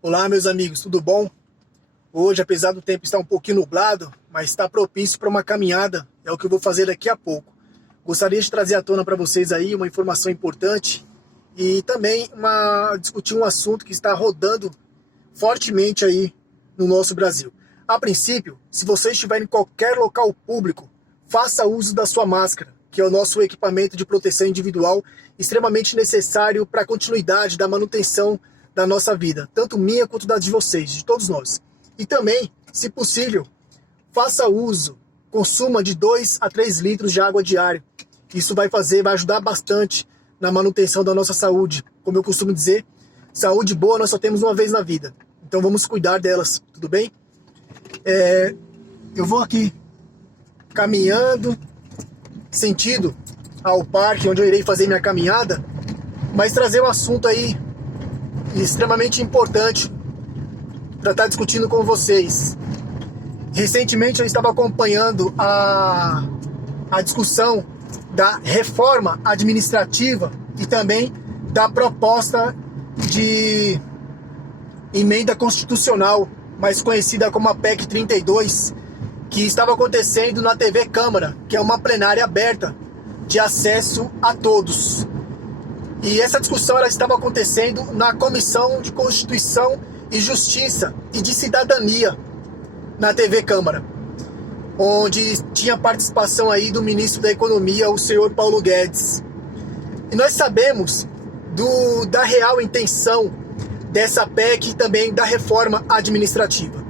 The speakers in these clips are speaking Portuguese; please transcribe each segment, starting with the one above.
Olá, meus amigos, tudo bom? Hoje, apesar do tempo estar um pouquinho nublado, mas está propício para uma caminhada, é o que eu vou fazer daqui a pouco. Gostaria de trazer à tona para vocês aí uma informação importante e também discutir um assunto que está rodando fortemente aí no nosso Brasil. A princípio, se você estiver em qualquer local público, faça uso da sua máscara, que é o nosso equipamento de proteção individual extremamente necessário para a continuidade da manutenção da nossa vida, tanto minha quanto da de vocês, de todos nós. E também, se possível, faça uso, consuma de 2 a 3 litros de água diária. Isso vai ajudar bastante na manutenção da nossa saúde. Como eu costumo dizer, saúde boa nós só temos uma vez na vida. Então vamos cuidar delas, tudo bem? Eu vou aqui caminhando, sentido ao parque onde eu irei fazer minha caminhada, mas trazer um assunto aí extremamente importante para estar discutindo com vocês. Recentemente eu estava acompanhando a discussão da reforma administrativa e também da proposta de emenda constitucional, mais conhecida como a PEC 32, que estava acontecendo na TV Câmara, que é uma plenária aberta de acesso a todos. E essa discussão ela estava acontecendo na Comissão de Constituição e Justiça e de Cidadania na TV Câmara, onde tinha participação aí do ministro da Economia, o senhor Paulo Guedes. E nós sabemos da real intenção dessa PEC e também da reforma administrativa.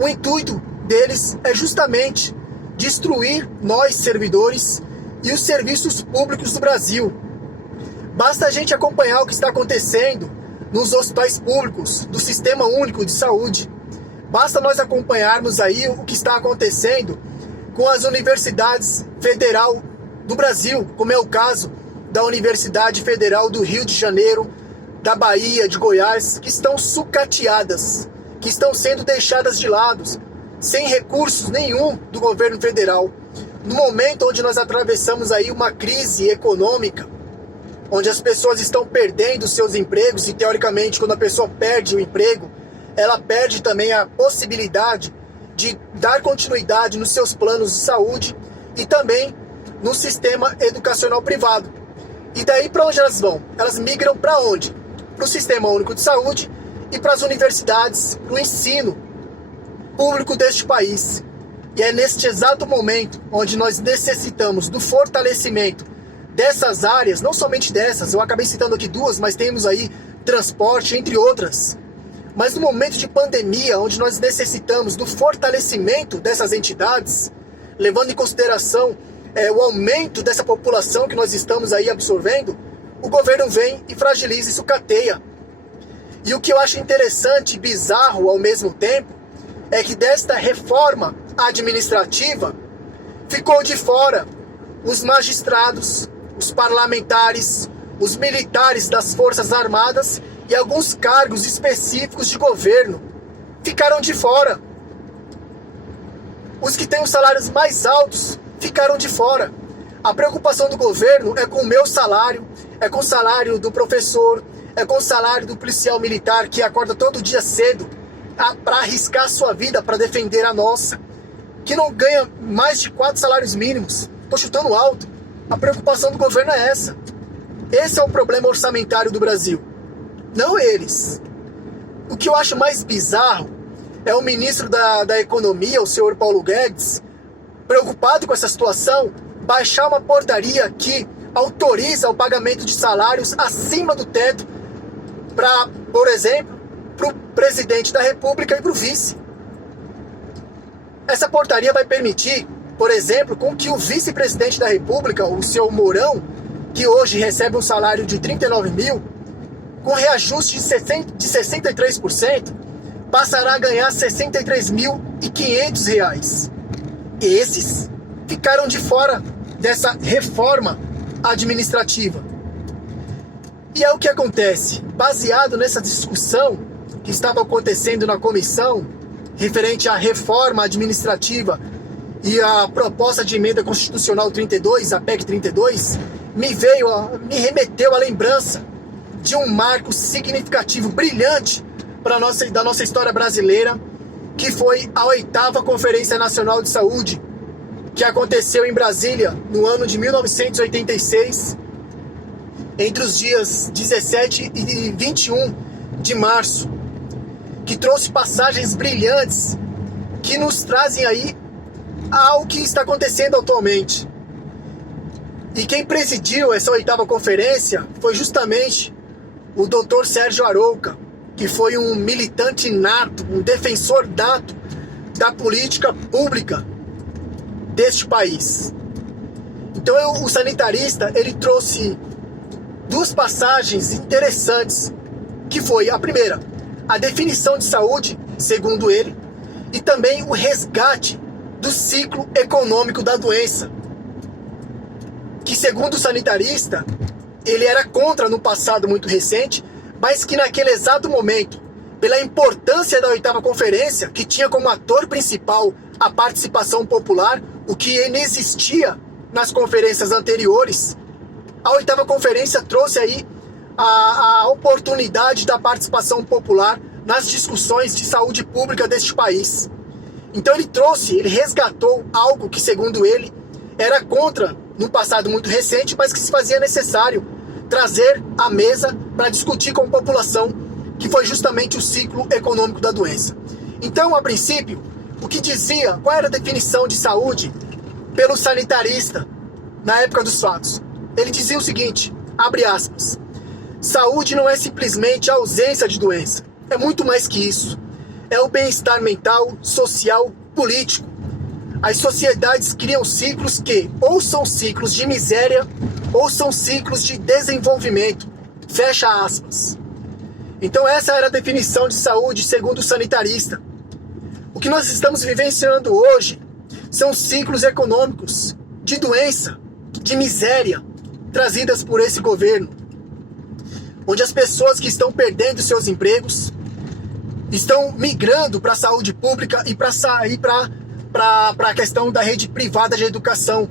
O intuito deles é justamente destruir nós, servidores, e os serviços públicos do Brasil. Basta a gente acompanhar o que está acontecendo nos hospitais públicos, do Sistema Único de Saúde. Basta nós acompanharmos aí o que está acontecendo com as universidades federal do Brasil, como é o caso da Universidade Federal do Rio de Janeiro, da Bahia, de Goiás, que estão sucateadas, que estão sendo deixadas de lado, sem recursos nenhum do governo federal. No momento onde nós atravessamos aí uma crise econômica, onde as pessoas estão perdendo seus empregos, e teoricamente quando a pessoa perde o emprego, ela perde também a possibilidade de dar continuidade nos seus planos de saúde e também no sistema educacional privado. E daí para onde elas vão? Elas migram para onde? Para o Sistema Único de Saúde e para as universidades, para o ensino público deste país. E é neste exato momento onde nós necessitamos do fortalecimento dessas áreas, não somente dessas, eu acabei citando aqui duas, mas temos aí transporte, entre outras. Mas no momento de pandemia, onde nós necessitamos do fortalecimento dessas entidades, levando em consideração o aumento dessa população que nós estamos aí absorvendo, o governo vem e fragiliza e sucateia. E o que eu acho interessante e bizarro ao mesmo tempo, é que desta reforma administrativa ficou de fora os magistrados, os parlamentares, os militares das Forças Armadas e alguns cargos específicos de governo. Ficaram de fora. Os que têm os salários mais altos ficaram de fora. A preocupação do governo é com o meu salário, é com o salário do professor, é com o salário do policial militar que acorda todo dia cedo para arriscar a sua vida para defender a nossa, que não ganha mais de 4 salários mínimos. Estou chutando alto. A preocupação do governo é essa. Esse é o problema orçamentário do Brasil, não eles. O que eu acho mais bizarro é o ministro da Economia, o senhor Paulo Guedes, preocupado com essa situação, baixar uma portaria que autoriza o pagamento de salários acima do teto para, por exemplo, para o presidente da República e para o vice. Essa portaria vai permitir, por exemplo, com que o vice-presidente da República, o senhor Mourão, que hoje recebe um salário de 39 mil, com reajuste de 63%, passará a ganhar R$ 63.500. Esses ficaram de fora dessa reforma administrativa. E é o que acontece. Baseado nessa discussão que estava acontecendo na comissão, referente à reforma administrativa e a proposta de emenda constitucional 32, a PEC 32, me remeteu à lembrança de um marco significativo, brilhante, da nossa história brasileira, que foi a 8ª Conferência Nacional de Saúde, que aconteceu em Brasília no ano de 1986, entre os dias 17 e 21 de março, que trouxe passagens brilhantes que nos trazem aí ao que está acontecendo atualmente. E quem presidiu essa 8ª conferência foi justamente o Dr. Sérgio Arouca, que foi um militante nato, um defensor nato da política pública deste país. Então o sanitarista, ele trouxe duas passagens interessantes, que foi a primeira, a definição de saúde, segundo ele, e também o resgate do ciclo econômico da doença, que segundo o sanitarista, ele era contra no passado muito recente, mas que naquele exato momento, pela importância da 8ª conferência, que tinha como ator principal a participação popular, o que inexistia nas conferências anteriores, a 8ª conferência trouxe aí a oportunidade da participação popular nas discussões de saúde pública deste país. Então ele resgatou algo que, segundo ele, era contra no passado muito recente, mas que se fazia necessário trazer à mesa para discutir com a população, que foi justamente o ciclo econômico da doença. Então, a princípio, o que dizia, qual era a definição de saúde pelo sanitarista na época dos fatos? Ele dizia o seguinte, abre aspas, saúde não é simplesmente a ausência de doença, é muito mais que isso. É o bem-estar mental, social, político. As sociedades criam ciclos que ou são ciclos de miséria ou são ciclos de desenvolvimento. Fecha aspas. Então essa era a definição de saúde segundo o sanitarista. O que nós estamos vivenciando hoje são ciclos econômicos de doença, de miséria, trazidas por esse governo, onde as pessoas que estão perdendo seus empregos estão migrando para a saúde pública e para sair para a questão da rede privada de educação.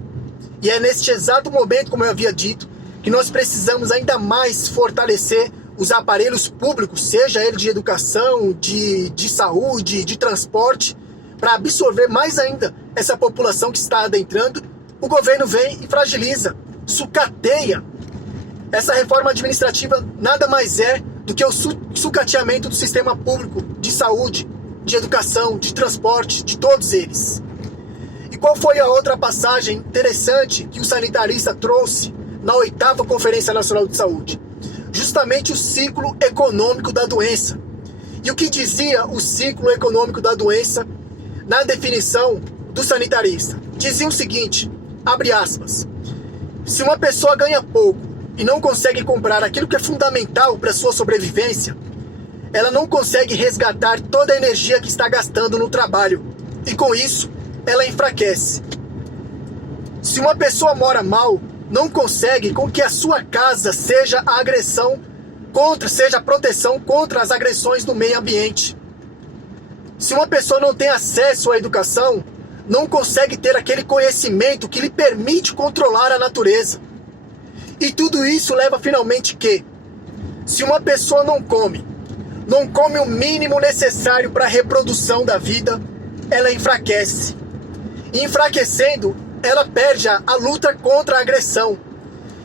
E é neste exato momento, como eu havia dito, que nós precisamos ainda mais fortalecer os aparelhos públicos, seja ele de educação, de saúde, de transporte, para absorver mais ainda essa população que está adentrando. O governo vem e fragiliza, sucateia. Essa reforma administrativa nada mais é do que o sucateamento do sistema público de saúde, de educação, de transporte, de todos eles. E qual foi a outra passagem interessante que o sanitarista trouxe na 8ª Conferência Nacional de Saúde? Justamente o ciclo econômico da doença. E o que dizia o ciclo econômico da doença na definição do sanitarista? Dizia o seguinte, abre aspas, se uma pessoa ganha pouco e não consegue comprar aquilo que é fundamental para sua sobrevivência, ela não consegue resgatar toda a energia que está gastando no trabalho, e com isso, ela enfraquece. Se uma pessoa mora mal, não consegue com que a sua casa seja a agressão seja a proteção contra as agressões do meio ambiente. Se uma pessoa não tem acesso à educação, não consegue ter aquele conhecimento que lhe permite controlar a natureza. E tudo isso leva finalmente que, se uma pessoa não come o mínimo necessário para a reprodução da vida, ela enfraquece. E enfraquecendo, ela perde a luta contra a agressão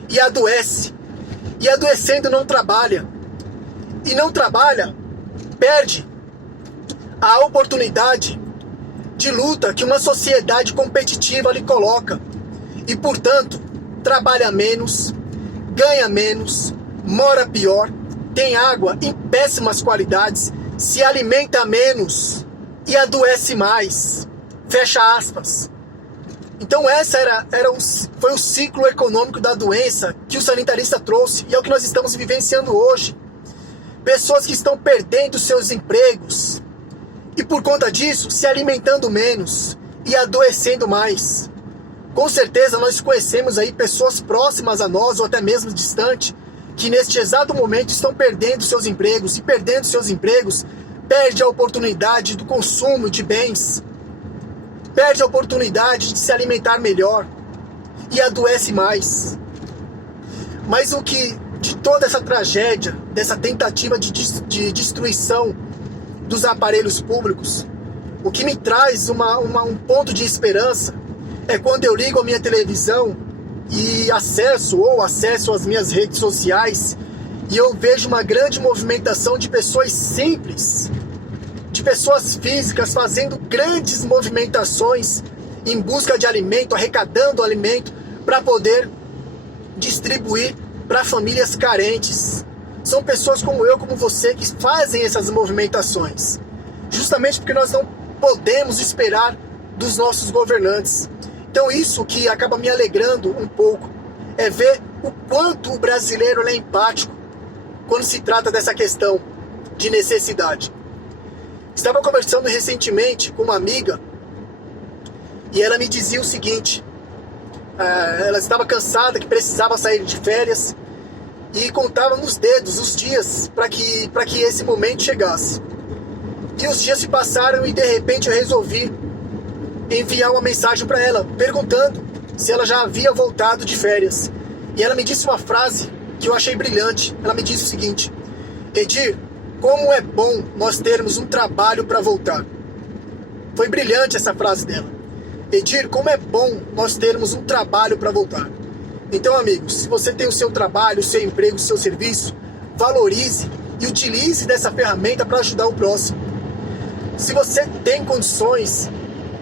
e adoece. E adoecendo não trabalha. E não trabalha, perde a oportunidade de luta que uma sociedade competitiva lhe coloca. E, portanto, trabalha menos, ganha menos, mora pior, tem água em péssimas qualidades, se alimenta menos e adoece mais. Fecha aspas. Então essa foi o ciclo econômico da doença que o sanitarista trouxe, e é o que nós estamos vivenciando hoje. Pessoas que estão perdendo seus empregos e por conta disso se alimentando menos e adoecendo mais. Com certeza nós conhecemos aí pessoas próximas a nós ou até mesmo distante que neste exato momento estão perdendo seus empregos, e perdendo seus empregos perde a oportunidade do consumo de bens, perde a oportunidade de se alimentar melhor e adoece mais. Mas o que de toda essa tragédia, dessa tentativa de destruição dos aparelhos públicos, o que me traz um ponto de esperança é quando eu ligo a minha televisão e acesso as minhas redes sociais e eu vejo uma grande movimentação de pessoas simples, de pessoas físicas fazendo grandes movimentações em busca de alimento, arrecadando alimento para poder distribuir para famílias carentes. São pessoas como eu, como você, que fazem essas movimentações, justamente porque nós não podemos esperar dos nossos governantes. Então isso que acaba me alegrando um pouco é ver o quanto o brasileiro é empático quando se trata dessa questão de necessidade. Estava conversando recentemente com uma amiga e ela me dizia o seguinte: ela estava cansada, que precisava sair de férias e contava nos dedos os dias para que esse momento chegasse. E os dias se passaram e de repente eu resolvi enviar uma mensagem para ela, perguntando se ela já havia voltado de férias. E ela me disse uma frase que eu achei brilhante. Ela me disse o seguinte: Edir, como é bom nós termos um trabalho para voltar. Foi brilhante essa frase dela. Edir, como é bom nós termos um trabalho para voltar. Então, amigos, se você tem o seu trabalho, o seu emprego, o seu serviço, valorize e utilize dessa ferramenta para ajudar o próximo. Se você tem condições,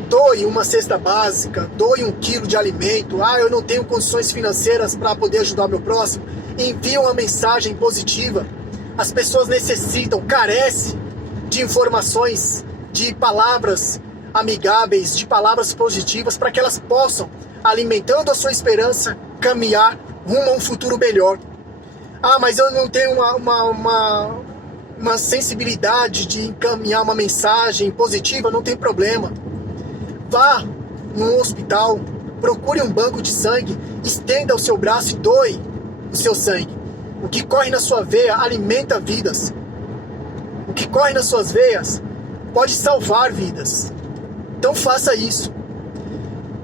doe uma cesta básica, doe 1 quilo de alimento. Eu não tenho condições financeiras para poder ajudar meu próximo. Envie uma mensagem positiva. As pessoas necessitam, carecem de informações, de palavras amigáveis, de palavras positivas, para que elas possam, alimentando a sua esperança, caminhar rumo a um futuro melhor. Mas eu não tenho uma sensibilidade de encaminhar uma mensagem positiva. Não tem problema. Vá num hospital, procure um banco de sangue, estenda o seu braço e doe o seu sangue. O que corre na sua veia alimenta vidas. O que corre nas suas veias pode salvar vidas. Então faça isso.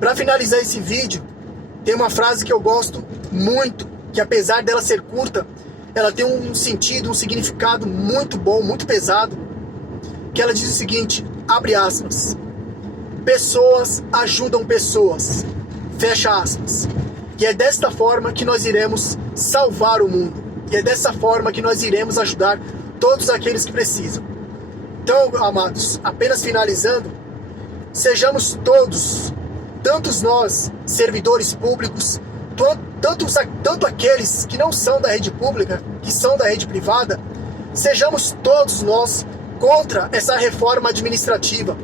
Para finalizar esse vídeo, tem uma frase que eu gosto muito, que apesar dela ser curta, ela tem um sentido, um significado muito bom, muito pesado, que ela diz o seguinte, abre aspas: pessoas ajudam pessoas, fecha aspas. E é desta forma que nós iremos salvar o mundo. E é dessa forma que nós iremos ajudar todos aqueles que precisam. Então, amados, apenas finalizando, sejamos todos, tantos nós, servidores públicos, tanto aqueles que não são da rede pública, que são da rede privada, sejamos todos nós contra essa reforma administrativa.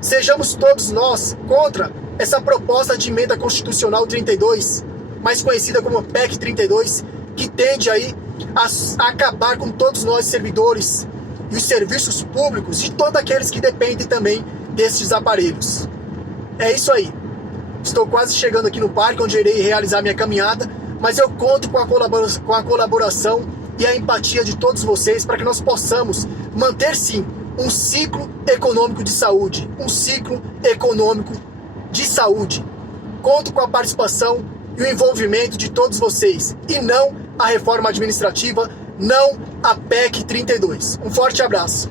Sejamos todos nós contra essa proposta de emenda constitucional 32, mais conhecida como PEC 32, que tende aí a acabar com todos nós servidores e os serviços públicos e todos aqueles que dependem também destes aparelhos. É isso aí. Estou quase chegando aqui no parque onde irei realizar minha caminhada, mas eu conto com a colaboração e a empatia de todos vocês para que nós possamos manter sim um ciclo econômico de saúde, um ciclo econômico de saúde. Conto com a participação e o envolvimento de todos vocês, e não a reforma administrativa, não a PEC 32. Um forte abraço.